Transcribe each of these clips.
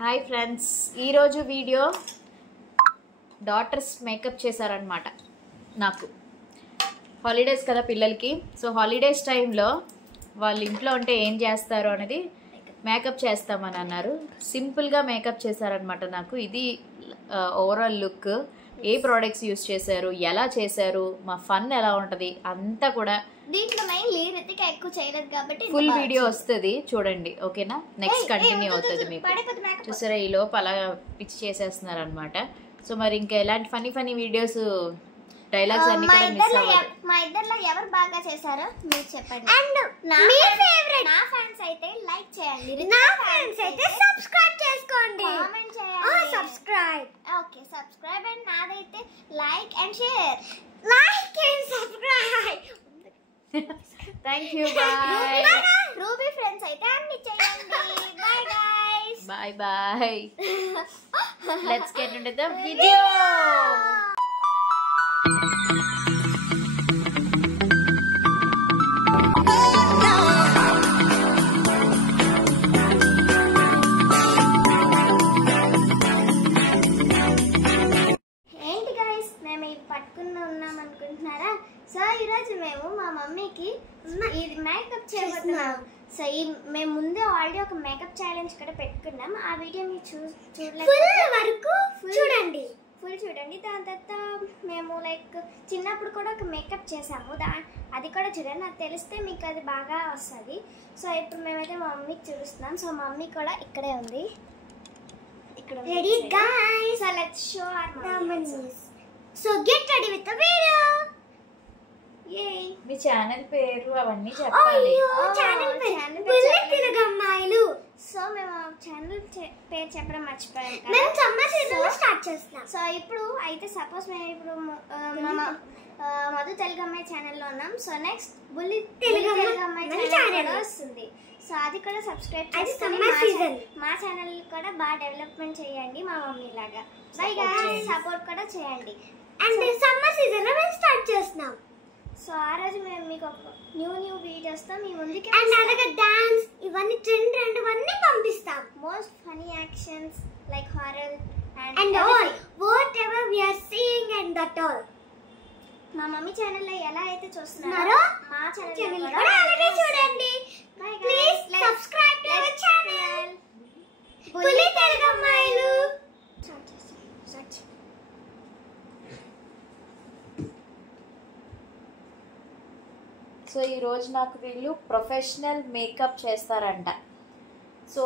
Hi friends, ఈరోజు video daughters makeup చేశారనమాట. నాకు హాలిడేస్ కదా పిల్లలకి. సో హాలిడేస్ టైంలో వాళ్ళు ఇంట్లో ఉంటే ఏం చేస్తారు అనేది మేకప్ చేస్తామని అన్నారు. సింపుల్గా మేకప్ చేశారనమాట. నాకు ఇది ఓవరాల్ లుక్, ఏ ప్రోడక్ట్స్ యూస్ చేశారు, ఎలా చేశారు, మా ఫన్ ఎలా ఉంటుంది అంతా కూడా దీంట్లో మెయిన్ లీరితిక ఎక్కువ చేయలేదు కాబట్టి ఫుల్ వీడియో వస్తుంది చూడండి. ఓకేనా? నెక్స్ట్ కంటిన్యూ అవుతుంది మీకు. చూసారా ఈ లోపు అలా పిచ్ చేసేస్తున్నారు అనమాట. సో మరి ఇంకా ఎలాంటి ఫనీ వీడియోస్, డైలాగ్స్ అన్ని కూడా మిస్ అవ్వదు. మా ఇద్దర్లో ఎవరు బాగా చేశారో మీరు చెప్పండి. అండ్ మీ ఫేవరెట్ నా ఫ్రెండ్స్ అయితే లైక్ చేయండి, నా ఫ్రెండ్స్ అయితే సబ్స్క్రైబ్ చేసుకోండి, కామెంట్ చేయండి. Subscribe okay, subscribe. అండ్ నాదైతే like and share, like and subscribe. Thank you, bye. Ruby friends అయితే అన్ని చేయండి. Bye guys, bye bye. Let's get into the video. ఏంటి గైస్, మేము ఇది పట్టుకుని ఉన్నాం అనుకుంటున్నారా? సో ఈరోజు మేము మా మమ్మీకి ఇది మేకప్ చేయబోతున్నాం. సో ఈ మేము ముందే ఆల్రెడీ ఒక మేకప్ ఛాలెంజ్ కూడా పెట్టుకున్నాం. ఆ వీడియో మీరు చూడలేదు వరకు చూడండి, ఫుల్ చూడండి. దాని తర్వాత మేము లైక్ చిన్నప్పుడు కూడా ఒక మేకప్ చేసాము, అది కూడా చూడండి. నాకు తెలిస్తే మీకు అది బాగా వస్తుంది. సో ఇప్పుడు మేమైతే మా మమ్మీకి చూపిస్తున్నాం. సో మమ్మీ కూడా ఇక్కడే ఉంది. Ready guys, so let's show our mummies. So get ready with the video. Yay. Me channel పేరు అవన్నీ చెప్పాలి. ఛానల్ పేరు తెలుగమ్మాయిలు. సో మేము ఛానల్ పేరు చెప్పడం మర్చిపోయాం కదా. మేము సమ్మర్ సీజన్ లో స్టార్ట్ చేస్తున్నాం. సో ఇప్పుడు అయితే సపోజ్ మేము ఇప్పుడు మధు తెలుగమ్మాయి ఛానల్ లో ఉన్నాం. సో నెక్స్ట్ బుల్లి తెలుగమ్మాయి ఛానల్ వస్తుంది. సో అది కూడా సబ్స్క్రైబ్ చేసుకొని మా ఛానల్ కూడా బాగా డెవలప్మెంట్ చేయండి మా మమ్మీ లాగా. బై గైస్, సపోర్ట్ కూడా చేయండి. అండ్ సమ్మర్ సీజన్ లో మేము స్టార్ట్ చేస్తున్నాం. సో ఆ రోజు మేము మీకు ఒక న్యూ వీడియోస్ తో మీ ముందుకి అండ్ అలాగే డాన్స్ ఇవన్నీ ట్రెండ్ ఇవన్నీ పంపిస్తాం. Most funny actions like horror and all whatever we are seeing and that all మా మమ్మీ ఛానల్ లో ఎలా అయితే చూస్తున్నారో మా ఛానల్ కూడా అలాగే చూడండి. Please subscribe to our channel బుల్లి తెలుగమ్మాయిలు. సో ఈ రోజు నాకు వీళ్ళు ప్రొఫెషనల్ మేకప్ చేస్తారంట. సో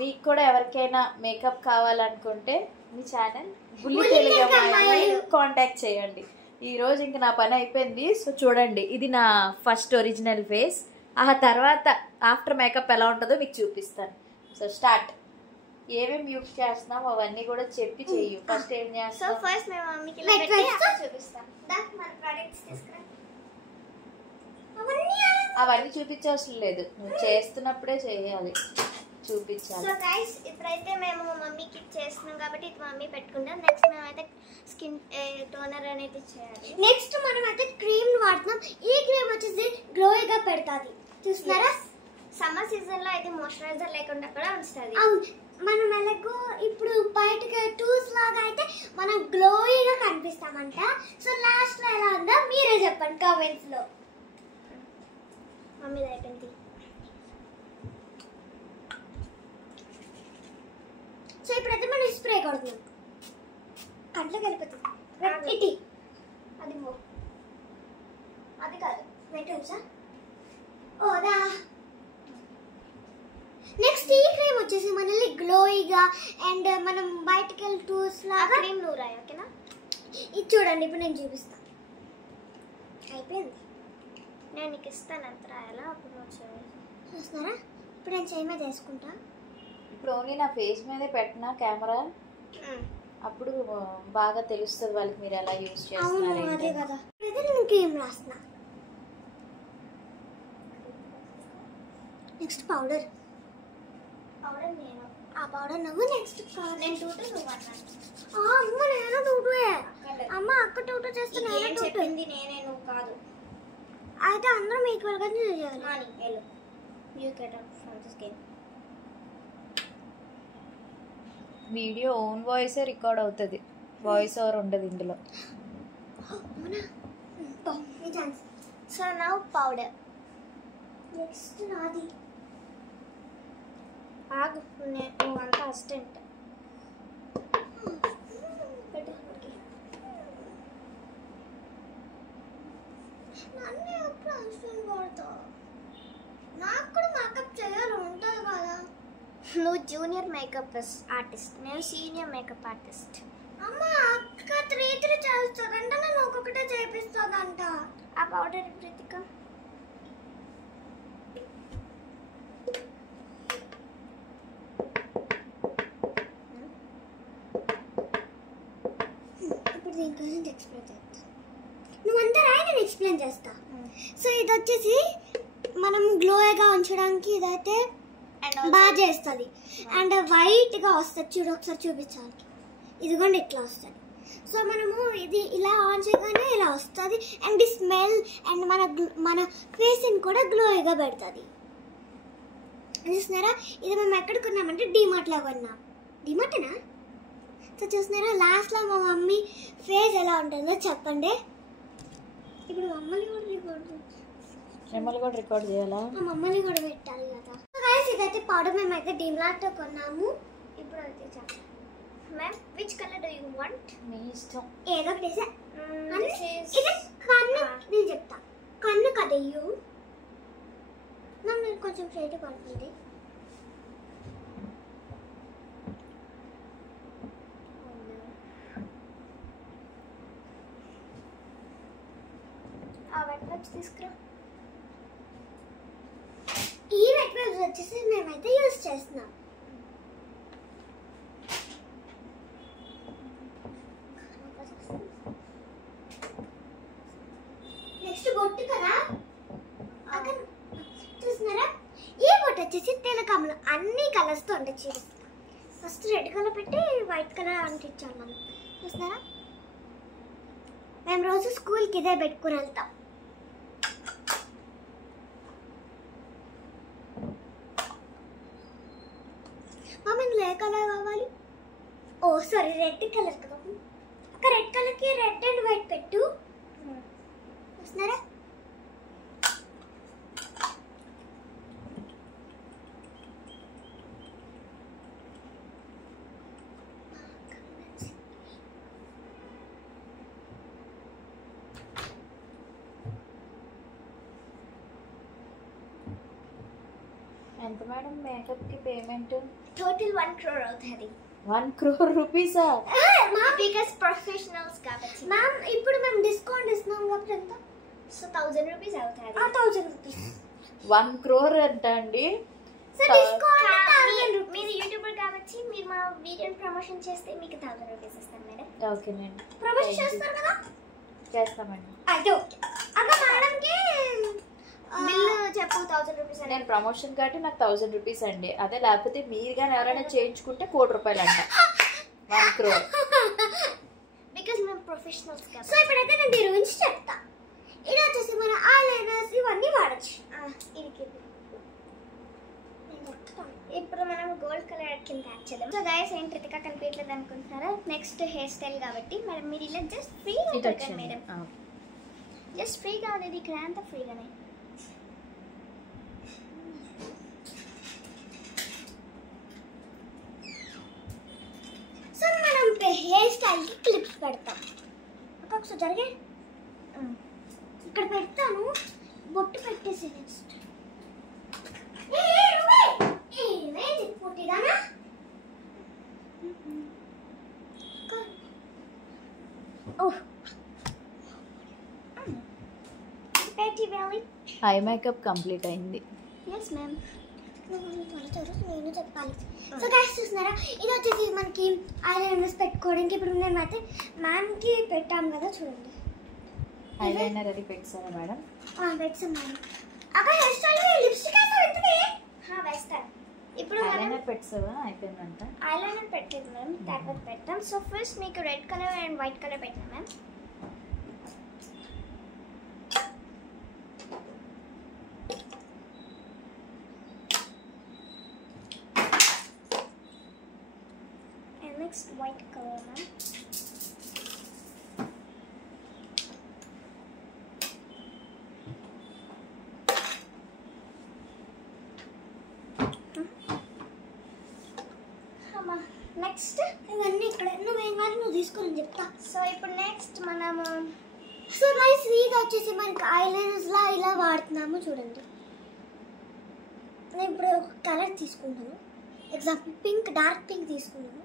మీకు కూడా ఎవరికైనా మేకప్ కావాలనుకుంటే మీ ఛానల్ బుల్లి తెలుగమ్మాయిలు కాంటాక్ట్ చేయండి. ఈ రోజు ఇంక నా పని అయిపోయింది. సో చూడండి, ఇది నా ఫస్ట్ ఒరిజినల్ ఫేస్. ఆ తర్వాత ఆఫ్టర్ మేకప్ ఎలా ఉంటుందో మీకు చూపిస్తాను. So start. ఏమేమి యూజ్ చేస్తున్నాం అవన్నీ కూడా చెప్పి చెయ్యి. ఫస్ట్ ఏం చేస్తాం? సో ఫస్ట్ మేము మమ్మీకి ఇలా పెట్టి చూపిస్తాం. దానికి మన ప్రొడక్ట్స్ తీసుకురా. అవన్నీ చూపించవసరం లేదు, నువ్వు చేస్తున్నప్పుడే చేయాలి, చూపించాలి. సో గైస్ ఇప్పుడైతే మేము మమ్మీకి చేస్తున్నాం కాబట్టి ఇది మమ్మీ పెట్టుకుంటాం. నెక్స్ట్ మేమైతే స్కిన్ టోనర్ అనేది చేయాలి. నెక్స్ట్ మనం అయితే క్రీమ్ వాడుతున్నాం. ఈ క్రీమ్ వచ్చేసి గ్లోయిగా పెడతాది, చూస్తున్నారా? సమ్మర్ సీజన్ లో అయితే మాయిశ్చరైజర్ లేకుండా కూడా ఉంచుతుంది. మనం ఎలాగో ఇప్పుడు బయటకి టూస్ లాగా అయితే మనం గ్లోయిగా కనిపిస్తామంట. సో లాస్ట్ లో ఎలా ఉందో మీరే చెప్పండి కామెంట్స్ లో. మమ్మీ అయిపోయింది. సో ఇప్పుడైతే మనం స్ప్రే కొడుతున్నాం, కంట్లోకి వెళ్ళిపోతుంది. ఇటీ అది అది కాదు వెంటూసా ఓదా. నెక్స్ట్ ఈ క్రీమ్ వచ్చేసి మనల్ని గ్లోయిగా అండ్ మనం బయటకి వెళ్ళి టూస్ లాగా క్రీమ్ నూరాయి. ఓకేనా? ఇది చూడండి, ఇప్పుడు నేను చూపిస్తాను. అయిపోయింది, నేను నీకు ఇస్తాను ఎంత రాయాలా. అప్పుడు చూస్తున్నారా? ఇప్పుడు నేను చేయి మీద వేసుకుంటా. ఇప్పుడు ఓన్లీ నా ఫేస్ మీదే పెట్టినా కెమెరా, అప్పుడు బాగా తెలుస్తుంది వాళ్ళకి మీరు ఎలా యూజ్ చేస్తున్నారు. అదే కదా. అయితే నేను క్రీమ్ రాస్తున్నా. నెక్స్ట్ పౌడర్ నేను, ఆ పౌడర్ నువ్వు. నెక్స్ట్ నేను టూటు నువ్వు అన్నాను. అమ్మ నేను టూటుయే. అమ్మ అక్క టూటు చేస్తే నేను చెప్పింది నేనే, నువ్వు కాదు. అయితే అందరం ఈక్వల్ గా చేయాలి. You get out from this game. Video own వాయిసే రికార్డ్ అవుతుంది, వాయిస్ ఓవర్ ఉండదు ఇందులో. So now powder. నెక్స్ట్ నాది. ఆగు, నువ్వు అంతా అసిస్టెంట్. నన్ను ఎప్పుడు అసిస్టెంట్ వాడతా? నాకు కూడా మేకప్ చేయాలి ఉంటుంది కదా. నువ్వు జూనియర్ మేకప్ ఆర్టిస్ట్, నేను సీనియర్ మేకప్ ఆర్టిస్ట్. అమ్మ అక్క 3 చేస్తుందంట, నన్ను ఒక్కొక్కటే చేపిస్తుందంట. ఆ పౌడర్ ప్రీతిక ఇప్పుడు దీనికోసం ఎక్స్ప్లెయిన్ చేస్తా. నువ్వంతా రాయి, నేను ఎక్స్ప్లెయిన్ చేస్తా. సో ఇది వచ్చేసి మనం గ్లోగా ఉంచడానికి ఇదైతే బాగా చేస్తుంది. అండ్ వైట్గా వస్తుంది చూడు, ఒకసారి చూపించాలి. ఇదిగోండి ఇట్లా వస్తుంది. సో మనము ఇది ఇలా ఆన్ చేయగానే ఇలా వస్తుంది. అండ్ స్మెల్ అండ్ మన ఫేస్ని కూడా గ్లోగా పెడుతుంది. చూస్తున్నారా, ఇది మేము ఎక్కడ కొన్నామంటే డీమార్ట్లో కొన్నాం. డీమార్టేనా? సో చూస్తున్నారా, లాస్ట్లో మా మమ్మీ ఫేస్ ఎలా ఉంటుందో చెప్పండి. ఇప్పుడు మమ్మల్ని కూడా రికార్డ్ చేయాలా? మమ్మల్ని కూడా పెట్టాలి కదా. ఇదైతే పౌడర్ మేమైతే డీమార్ట్లో కొన్నాము. ఇప్పుడు అయితే చెప్పండి ma'am, which colour do you want? మీ ఇష్టం, ఏదో ఒకటి. ఇది కన్ను, నేను చెప్తా. కన్ను కదయ్యూ మ్యామ్, మీరు కొంచెం షేడ్ పడుతుంది. ఆ వెట్ వైప్స్ తీసుకురా. ఈ వెట్ వైప్స్ వచ్చేసి మేమైతే యూజ్ చేస్తున్నాం. నెక్స్ట్ బొట్టు కదా, అక్కడ చూస్తున్నారా, ఈ బొట్టు వచ్చేసి తెలకమలు అన్ని కలర్స్తో ఉంటే చూపిస్తాం. ఫస్ట్ రెడ్ కలర్ పెట్టి వైట్ కలర్ అంటించాం మనం. చూస్తున్నారా, మేము రోజు స్కూల్కి ఇదే పెట్టుకుని వెళ్తాం. మమ్మీ ఇందులో ఏ కలర్ కావాలి? ఓ సారీ, రెడ్ కలర్ కదా. ఒక రెడ్ కలర్కి రెడ్ అండ్ వైట్ పెట్టు. చూస్తున్నారా, ఎంత మేడం మేకప్కి పేమెంట్? టోటల్ 1 crore అవుతుంది. 1 crore రూపీసా? మా బిగ్గెస్ట్ ప్రొఫెషనల్స్ కాబట్టి మ్యామ్. ఇప్పుడు మేము డిస్కౌంట్ ఇస్తున్నాం కాబట్టి ఎంత? సో 1000 రూపీస్ అవుతుంది. 1000 రూపీస్ 1 crore అంట అండి. So discount 1000 rupees. మీరు యూట్యూబర్ కాబట్టి మీరు మా వీడియోని ప్రమోషన్ చేస్తే మీకు 1000 రూపీస్ ఇస్తాం మేడం. ఓకేనండి, ప్రమోషన్ చేస్తారు కదా? చేస్తామండి. అయితే ఓకే. అక్క మేడంకి బిల్లు చెప్పు 1000 రూపీస్. నేను ప్రమోషన్ కాబట్టి నాకు 1000 రూపీస్ అండి. అదే లేకపోతే మీరు కానీ ఎవరైనా చేయించుకుంటే 1 కోటి రూపాయలు అంట. 1 crore బికాజ్ మేము ప్రొఫెషనల్స్ కదా. సో ఇప్పుడైతే నేను దీని గురించి చెప్తా. ఇది వచ్చేసి మన ఐలైనర్స్ ఇవన్నీ వాడచ్చు. ఇది ఇప్పుడు మనం గోల్డ్ కలర్ కింద యాడ్ చేద్దాం. సో గైస్, ఏం కృతిక కనిపించలేదు అనుకుంటున్నారా? నెక్స్ట్ హెయిర్ స్టైల్ కాబట్టి మరి మీరు ఇలా జస్ట్ ఫ్రీగా ఉంటుంది మేడం. జస్ట్ ఫ్రీగా ఉండేది ఇక్కడ అంతా ఫ్రీగానే. సో మనం హెయిర్ స్టైల్కి క్లిప్స్ పెడతాం. ఒకసారి జరిగే ఇక్కడ పెడతాను. బొట్టు పెట్టేసి నెక్స్ట్ పొట్టిదానా ఐ మేకప్ కంప్లీట్ అయింది. ఎస్ మ్యామ్, నేను చెప్పాలి. సో గైస్ చూస్తున్నారా, ఇది వచ్చేసి మనకి ఐలైనర్స్ పెట్టుకోవడానికి. ఇప్పుడు మేమైతే మ్యామ్కి పెట్టాం కదా, చూడండి. ఐలైనర్ అది పెట్టారా మేడం? పెట్టాం మేడం. అక్కడ హెయిర్ స్టైల్ లిప్స్టిక్ అయితే వెళ్తుంది. వేస్తాను. ఇప్పుడు ఐలైనర్ పెట్టావా? అయిపోయిందంట. ఐలైనర్ పెట్టలేదు మ్యామ్, తర్వాత పెట్టాం. సో ఫస్ట్ మీకు red colour and white colour పెట్టాం ma'am. Next white colour ma'am. Next ఇవన్నీ ఇక్కడ నువ్వేం కాదు నువ్వు తీసుకొని చెప్తా. సో ఇప్పుడు నెక్స్ట్ మనము సో గైస్ ఇది వచ్చేసి మనకి ఐలైనర్స్లా ఇలా వాడుతున్నాము చూడండి. నేను ఇప్పుడు కలర్ తీసుకుంటాను. ఎగ్జాంపుల్ పింక్, డార్క్ పింక్ తీసుకున్నాను.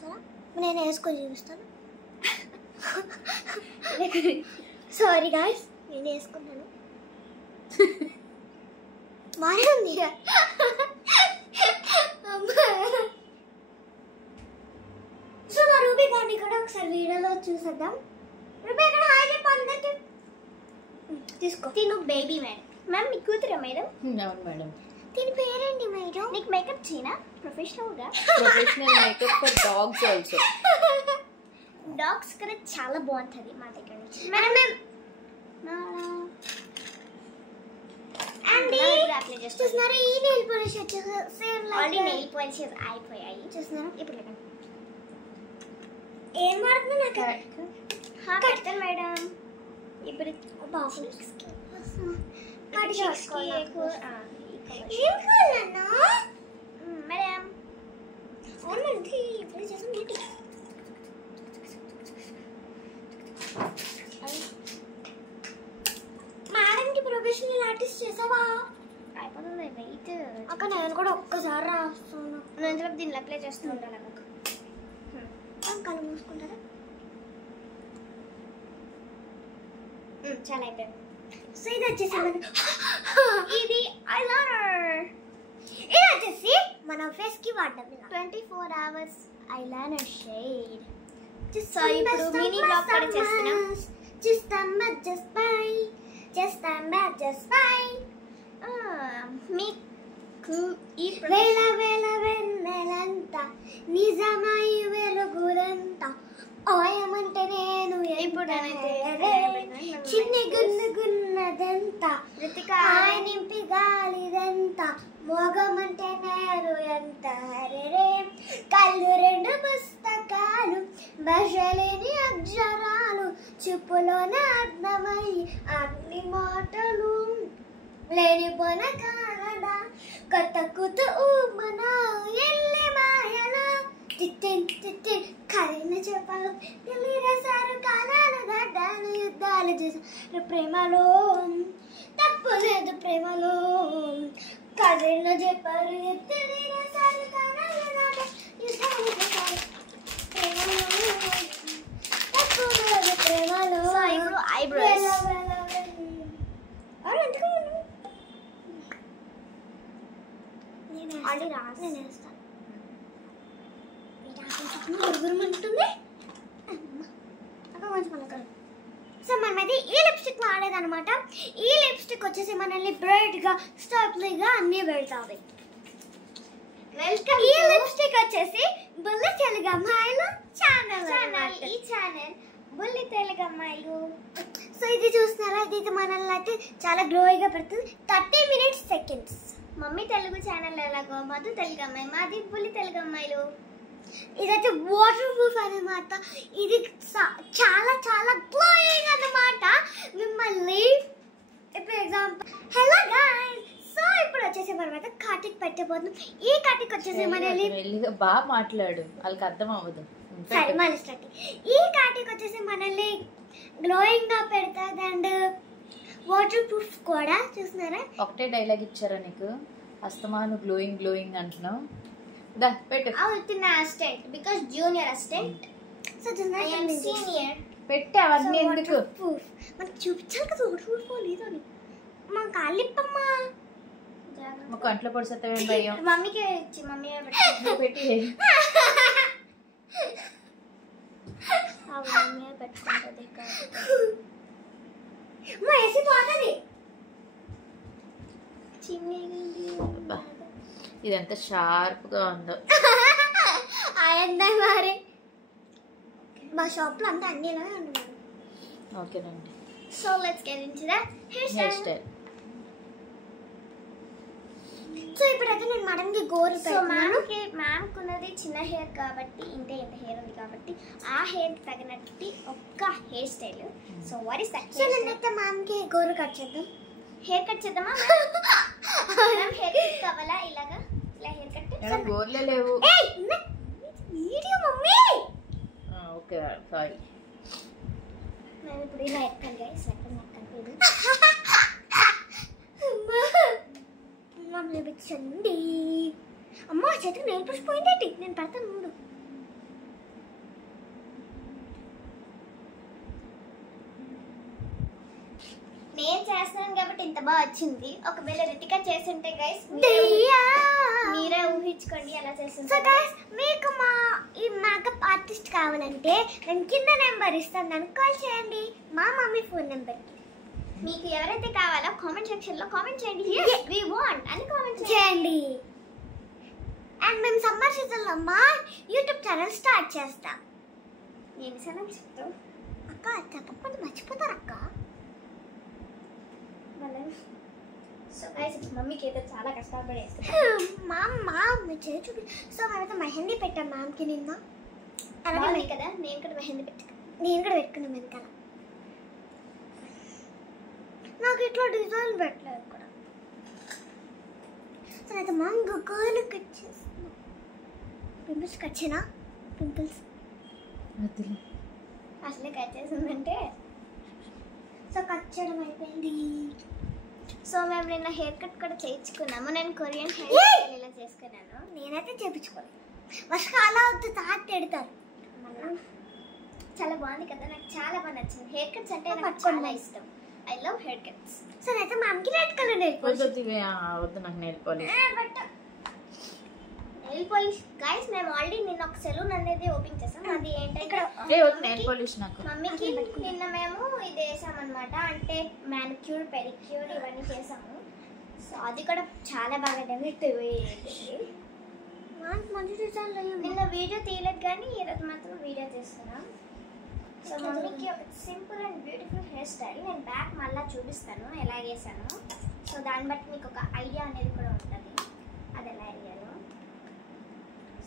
సరే నేను వేసుకొని చూపిస్తాను. సారీ గాయస్ నేను వేసుకున్నాను. బాగుంది. సో మా రూబీ గారిని కూడా ఒకసారి వీడియోలో చూసేద్దాం. రూబీ ఇక్కడ హాయ్ చెప్పు అందరికి. తీసుకో. తిను బేబీ మేడం. మ్యామ్ మీ కూతురా మేడం? అవును మేడం. దీని పేరేంటి మేడం? నీకు మేకప్ చేయనా ప్రొఫెషనల్గా? Professional makeup for dogs also. Dogs కూడా చాలా బాగుంటుంది మా దగ్గర నుంచి. మేడం అండి చూస్తున్నారా ఈ నెయిల్ పాలిష్ వచ్చేసి సేమ్ లైక్ నెయిల్ పాలిషెస్ అయిపోయాయి. చూస్తున్నారా ఇప్పుడు ఏం వాడుతున్నా నాకు పెడతాను మేడం. ఇప్పుడు మేడం అవునండి ఇప్పుడు చేసాం. మేడంకి ప్రొఫెషనల్ ఆర్టిస్ట్ చేసావా? అయిపోతుంది వెయిట్ అక్క. నేను కూడా ఒక్కసారి రాస్తాను. నేను ఎందుకు దీన్ని అప్లై చేస్తూ ఉంటాను. అక్క కళ్ళు మూసుకుంటారా? చాలా అయిపోయింది. సో ఇది వచ్చేసి ఇది ఐలైనర్. ఇది వచ్చేసి మన ఫేస్ కి వాడడం 24 hours ఐలైనర్ షేడ్. సో ఇప్పుడు మినీ బ్లాగ్ కూడా చేస్తున్నాం. just by మీకు ఈ వేల వేల వెన్నెలంతా నిజమై వెలుగులంతా ఓయమంటే నేను ఇప్పుడు చిన్ని గున్నదంతా హాయ్ నింపి గాలిదంతా మోగమంటే నేను ఎంత రే కళ్ళు రెండు పుస్తకాలు భాషలేని అక్షరాలు చూపులోన అర్థమై అన్ని మాటలు లేనిపోన కానడా కొత్త కుత మన ఎల్లి మాయల తిట్టిన్ తిట్టిన్ కరిన చెప్పాలు తెలియసారు కాలాలు గడ్డాలు యుద్ధాలు చేశారు ప్రేమలో తప్పు లేదు ప్రేమలో కరిన చెప్పారు తెలియసారు కాలాలు యుద్ధాలు చేశారు ప్రేమలో తప్పు లేదు ప్రేమలో. ఇప్పుడు ఐబ్రోస్ సో మనమైతే ఈ లిప్స్టిక్ వాడేదన్నమాట. ఈ లిప్స్టిక్ వచ్చేసి మనల్ని బ్రైట్ గా స్టాప్లీగా అన్ని పెడతాయి. ఈ లిప్స్టిక్ వచ్చేసి బుల్లి తెలుగు అమ్మాయిలు ఛానల్. ఈ ఛానల్ బుల్లి తెలుగు అమ్మాయిలు. సో ఇది చూస్తున్నారా, ఇది మనల్ని అయితే చాలా గ్లోయిగా పెడుతుంది. 30 minutes seconds. Mummy Telugu channel ఎలాగో మధు తెలుగు అమ్మాయి, మాది బుల్లి తెలుగు అమ్మాయిలు. ఇదైతే వాటర్ ప్రూఫ్ అన్నమాట. ఇది చాలా చాలా గ్లోయింగ్ అన్నమాట. మిమ్మల్ని ఇప్పుడు ఎగ్జాంపుల్ హలో గైస్. సో ఇప్పుడు వచ్చేసి మనమైతే కాటిక్ పెట్టబోతున్నాం. ఈ కాటిక్ వచ్చేసి మనల్ని బాగా మాట్లాడు, వాళ్ళకి అర్థం అవ్వదు. సరే మళ్ళీ స్టార్ట్. ఈ కాటిక్ వచ్చేసి మనల్ని గ్లోయింగ్ గా పెడతాది అండ్ వాటర్ ప్రూఫ్ కూడా. చూస్తున్నారా, ఒకటే డైలాగ్ ఇచ్చారా నీకు? అస్తమాను గ్లోయింగ్ గ్లోయింగ్ అంటున్నావు. దా పెట్టు. అవుతున్న assistant because junior assistant. So I am senior. పెట్టు అవన్నీ ఎందుకు? ప్రూఫ్ మనకి చూపించాలి కదా వాటర్ ప్రూఫ్ లేదని. మా కాళ్ళిప్పమ్మా మా కంట్లో పొడిసేస్తావేం భయం? మమ్మీకే ఇచ్చి మమ్మీ పెట్టి మమ్మీ పెట్టుకుంటుంది. మా ఏసీ పోతుంది. ఇదంతా షార్ప్ గా ఉందో అయిందా మరి. మా షాప్ లో అంతా అన్ని ఇలాగే ఉన్నాయి. ఓకేనండి. So let's get into the hair style. So ఇప్పుడైతే నేను మేడంకి గోరు. సో మ్యామ్కి ఉన్నది చిన్న హెయిర్ కాబట్టి ఇంత హెయిర్ ఉంది కాబట్టి ఆ హెయిర్ తగినట్టు ఒక్క hair style. So what is that? So నేనైతే మామ్కి గోరు కట్ చేద్దాం. హెయిర్ కట్ చేద్దామా? హెయిర్ కట్ కావాలా? ఇలాగా ఇలా హెయిర్ కట్ గోర్లే లేవు. Video mummy. Okay sorry. నేను ఇప్పుడు ఇలా ఎక్కాను గైస్. మమ్మల్ని పెట్టండి. అమ్మ చేతికి నెయిల్ పాలిష్ పోయిందేంటి? నేను పెడతాను మూడు. నేను చేస్తున్నాను కాబట్టి ఇంత బాగా వచ్చింది. ఒకవేళ రితిక చేస్తుంటే గైస్ మీరే ఊహించుకోండి ఎలా చేస్తుంది. సో గైస్ మీకు మా ఈ మేకప్ ఆర్టిస్ట్ కావాలంటే నేను కింద నెంబర్ ఇస్తాను, దానికి కాల్ చేయండి. మా మమ్మీ ఫోన్ నెంబర్. మీకు ఎవరైతే కావాలో కామెంట్ సెక్షన్ లో కామెంట్ చేయండి. వి వాంట్ అని కామెంట్ చేయండి. అండ్ మేము సమ్మర్ సీజన్ లో మా యూట్యూబ్ ఛానల్ స్టార్ట్ చేస్తాం. నేను ఛానల్ చెప్తాం అక్క, చెప్పకపోతే మర్చిపోతారు అక్క. సో గైస్ మమ్మీకి అయితే చాలా కష్టాలు మా చేయి చూపి. సో మేమైతే మెహందీ పెట్టాం మ్యామ్కి నిన్న. అలాగే కదా నేను కూడా మెహందీ పెట్టుకున్నాం వెనకాల. నాకు ఇట్లా డిజైన్ పెట్టలేదు ఇక్కడ. సో అయితే మ్యామ్ గోలు కట్ చేస్తున్నాం. పింపుల్స్ కట్ చేయనా? పింపుల్స్ అసలే కట్ చేసిందంటే. సో కట్ చేయడం అయిపోయింది. సో మేము నిన్న హెయిర్ కట్ కూడా చేయించుకున్నాము. నేను కొరియన్ హెయిర్ స్టైల్ ఇలా చేసుకున్నాను. నేనైతే చేయించుకోలేదు. వర్షాలు అవుతూ తాత తిడతారు. చాలా బాగుంది కదా, నాకు చాలా బాగా నచ్చింది. హెయిర్ కట్స్ అంటే నాకు చాలా ఇష్టం. I love hair cuts. So అయితే మామ్కి రెడ్ కలర్ నెయిల్ పాలిష్. వద్దు నాకు nail polish. But nail polish guys మేము ఆల్రెడీ నిన్న ఒక సెలూన్ అనేది ఓపెన్ చేసాం. అది ఏంటంటే నెయిల్ పాలిష్ నాకు మమ్మీకి నిన్న మేము ఇది వేసామన్నమాట. అంటే మ్యానిక్యూర్ పెడిక్యూర్ ఇవన్నీ చేసాము. సో అది కూడా చాలా బాగా డెవలప్ అయ్యేది. నిన్న వీడియో తీయలేదు కానీ ఈరోజు మాత్రం వీడియో తీస్తున్నాం. సో మమ్మీకి ఒక simple and beautiful hair style నేను బ్యాక్ మళ్ళీ చూపిస్తాను ఎలా వేసాను. సో దాన్ని బట్టి మీకు ఒక ఐడియా అనేది కూడా ఉంటుంది అది ఎలా వేయాలో.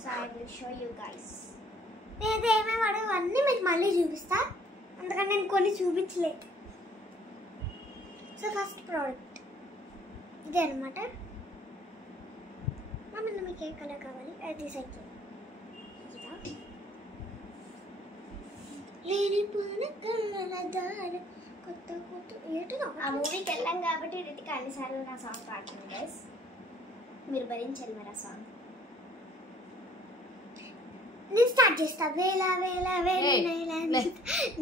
So I will show you guys. నేను ఏమేమి అడగవు అన్నీ మీకు మళ్ళీ చూపిస్తా, అందుకని నేను కొన్ని చూపించలేదు. సో ఫస్ట్ ప్రోడక్ట్ ఇదే అనమాట. మమ్మల్ని మీకు ఏ కలర్ కావాలి అది డిసైడ్ చేయండి. కొత్త కొత్త ఏంటో ఆ మూవీకి వెళ్ళాం కాబట్టి రితిక అన్నిసార్లు నా సాంగ్ పాడుతుంది గైస్. మీరు భరించాలి మరి ఆ సాంగ్. నేను స్టార్ట్ చేస్తా. వేళ వేళ వేళ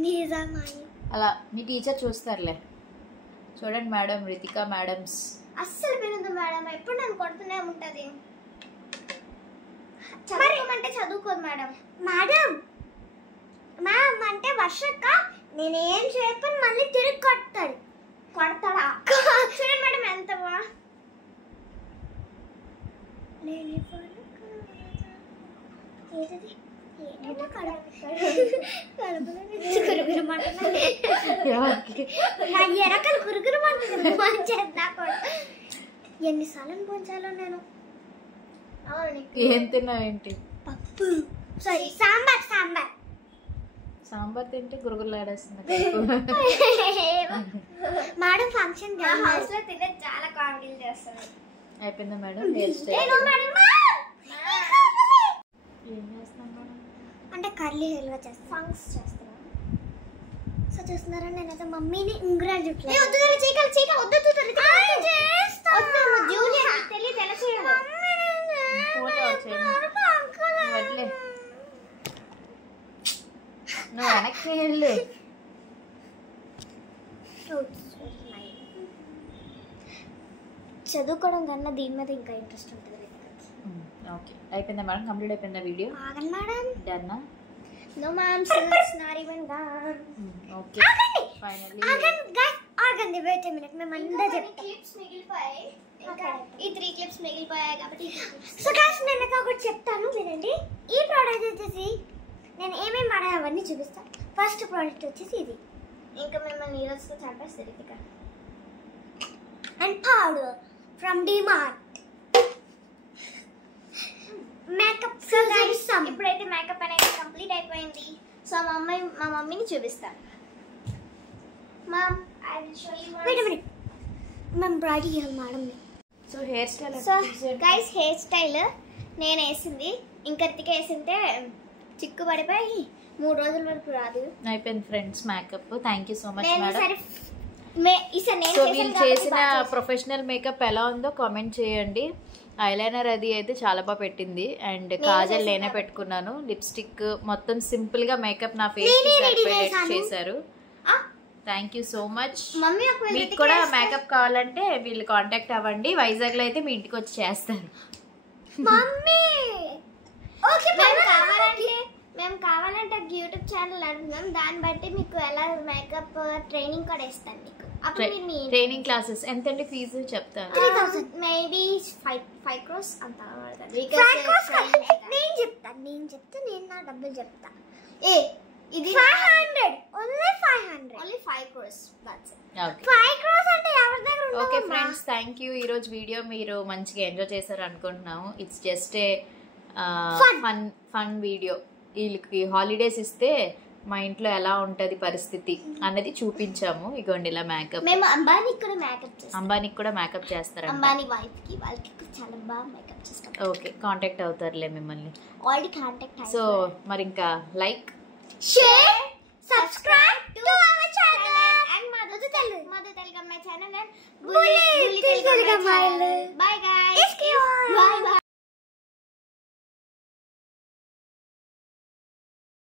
నిజమాయి. అలా మీ టీచర్ చూస్తారులే. చూడండి మేడం, రితిక మేడమ్స్ అస్సలు వినదు మేడం, ఎప్పుడు నన్ను కొడుతూనే ఉంటుంది. చదువుకోమంటే చదువుకోదు మేడం. మేడం మ్యామ్ అంటే వర్షక్క నేనేం చెప్పని మళ్ళీ తిరిగి కొడతాడు. కొడతాడా? చూడండి మేడం ఎంత బా ఎన్నిసార్లు పోంచాలో నేను. ఏం తిన్నావేంటి? పప్పు సారీ సాంబార్. సాంబార్ సాంబార్ తింటే గురుగులాడేస్తుంది. మేడం ఫంక్షన్ హౌస్ లో తినే చాలా కామెడీలు చేస్తారు. అయిపోయిందా మేడం హెయిర్ స్టైల్? ఏం చేస్తున్నాం మేడం? అంటే కర్లీ హెయిర్ గా చేస్తాం, ఫంక్స్ చేస్తున్నాం. సో చూస్తున్నారా నేనైతే మమ్మీని ఉంగరాలు చుట్టూ. నువ్వు వెనక్కి వెళ్ళు. చదువుకోవడం కన్నా దీని మీద ఇంకా ఇంట్రెస్ట్ ఉంటుంది. ఓకే అయిపోయిందా మేడం? కంప్లీట్ అయిపోయిందా వీడియో? ఆగండి madam. డన్నా? No ma'am, it's not even done. Okay. Finally. ఆగండి wait a minute. మేము అంతా చెప్తాం. క్లిప్స్ మిగిలిపోయాయి. ఇంకా ఈ 3 క్లిప్స్ మిగిలిపోయాయి కాబట్టి సో గాయ్స్ నేను ఒకటి చెప్తాను వినండి. ఈ ప్రోడక్ట్ వచ్చేసి నేను ఏమేమి వాడాను అవన్నీ చూపిస్తాను. ఫస్ట్ ప్రోడక్ట్ వచ్చేసి ఇది. ఇంకా మిమ్మల్ని ఈ రోజుతో చంపేస్తారు Ritika. And powder from DMart. Makeup soap ఇప్పుడైతే మేకప్ అనేది కంప్లీట్ అయిపోయింది. సో మా మమ్మీని చూపిస్తాను. Mom I will show you ma'am bright here madam. So hair style so guys hair style నేను వేసింది, ఇంకటికి వేసింటే చిక్కు పడిపోయి 3 రోజుల వరకు రాదు. అయిపోయింది friends makeup. Thank you so much నేను మేడం. సో వీళ్ళు చేసిన ప్రొఫెషనల్ మేకప్ ఎలా ఉందో కామెంట్ చేయండి. ఐలైనర్ అది అయితే చాలా బాగా పెట్టింది అండ్ కాజల్ నేనే పెట్టుకున్నాను. లిప్స్టిక్ మొత్తం సింపుల్ గా మేకప్ నా ఫేస్ చేశారు. Thank you so much. మీకు కూడా మేకప్ కావాలంటే వీళ్ళు కాంటాక్ట్ అవ్వండి. వైజాగ్ లో అయితే మీ ఇంటికి వచ్చి చేస్తారు. మేము కావాలంటే యూట్యూబ్ ఛానల్ నడుపుతాం, దాన్ని బట్టి మీకు ఎలా మేకప్ ట్రైనింగ్ కూడా ఇస్తాను మీకు. ట్రైనింగ్ క్లాసెస్ ఎంతండి ఫీజు చెప్తాను. 3000 మేబీ 5 crores అంత నేను నా డబ్బులు చెప్తా. ఇది 500 only 5 crores. That's it. 5 crores అంటే ఎవరి దగ్గర ఉండదు. Okay friends, thank you. ఈ రోజు వీడియో మీరు మంచిగా ఎంజాయ్ చేశారు అనుకుంటున్నాము. It's just a fun video. వీళ్ళకి హాలిడేస్ ఇస్తే మా ఇంట్లో ఎలా ఉంటది పరిస్థితి అన్నది చూపించాము. ఇగోండి ఇలా మేకప్. మేము అంబానీకి కూడా మేకప్ చేస్తాం. అంబానీకి కూడా మేకప్ చేస్తారు. అంబానీ వైఫ్ కి వాళ్ళకి చాలా బాగా మేకప్ చేస్తాం. ఓకే, కాంటాక్ట్ అవుతారులే మిమ్మల్ని. Already contact. సో మరి ఇంకా like, share, subscribe to our channel and Madhu Telugu అమ్మాయి ఛానల్ అండ్ బుల్లి తెలుగు అమ్మాయిలు.